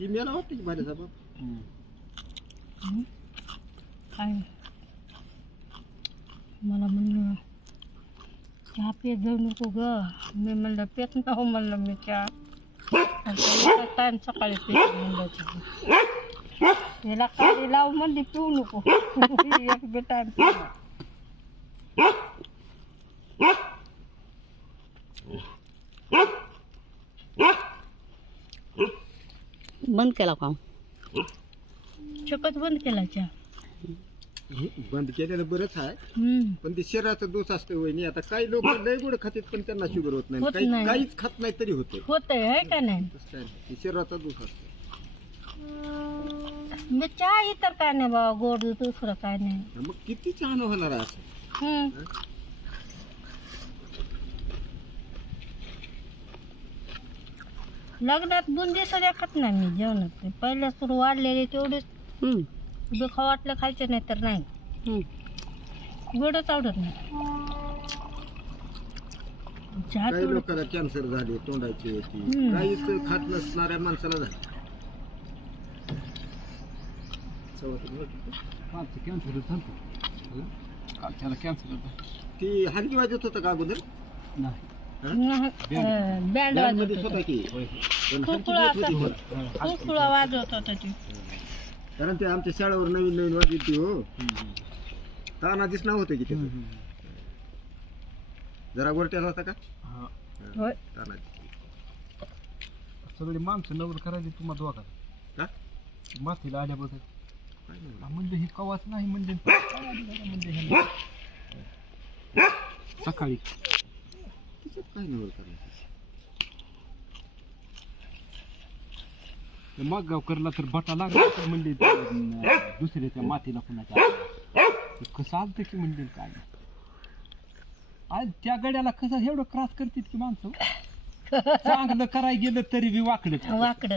ती मेला वाटते की भारी साहेब काय मला म्हणलं चहा पेत जाऊ नको ग मी म्हणलं पेत नाव म्हणलं मी चहा टाइम सकाळी पेत म्हणलं चहा त्याला काळी लाव म्हणली पिऊ नको एक बी बंद केला का? शकत बंद केला चहा. हे बंद केलेलं बरंच आहे. पण ते शरीराचा दोष असतो वहिनी आता काही लोक लय गोड खातात पण त्यांना शुगर होत नाही. होत काही नाही. काहीच खात नाही तरी होते होतंय आहे का नाही? तसं काय नाही. ते शरीराचा दोष असतो मी चहा इतर काय नाही बाबा गोड दुसरं काय नाही. मग किती छान होणार आहे असं. लग्नात बुंदी सध्या खात नाही मी जेवणात पहिल्या सुरू वाढलेले तेवढेच हम्म, खाऊ वाटलं खायचे नाही तर नाही. हम्म. गोडच आवडत नाही. चहा काही तेवढं लोकांना कॅन्सर झाले तोंडाची होती. हम्म. काहीच खात नसणाऱ्या माणसाला झाले. ती हलकी वाजत होतं का अगोदर? होता की हलकी खुळखुळा येत होती असा वर. खुळखुळा वाजवत होता. ते. कारण ते आमच्या शाळेवर नवीन नवीन वाजत ती हो. ताना दिसणार होतं की ते जरा गोरट्याला होता का? होय ताना सगळी माणसं नवर करायची तुम्हाला दोघा का? मातीला आल्याबद्दल. काय नाही. म्हणजे ही कवाच नाही म्हणजे म्हणजे? सकाळी. काय नवल करायचं मग गावकरला तर बटा लागला तर म्हणजे ते, अं, दुसऱ्याच्या मातीला कुणाच्या ते कसं आलतं की म्हणजे काय आज त्या गड्याला कसं एवढं त्रास करतात की माणसं चांगलं करायला गेलं तरी बी वाकडं. वाकडं.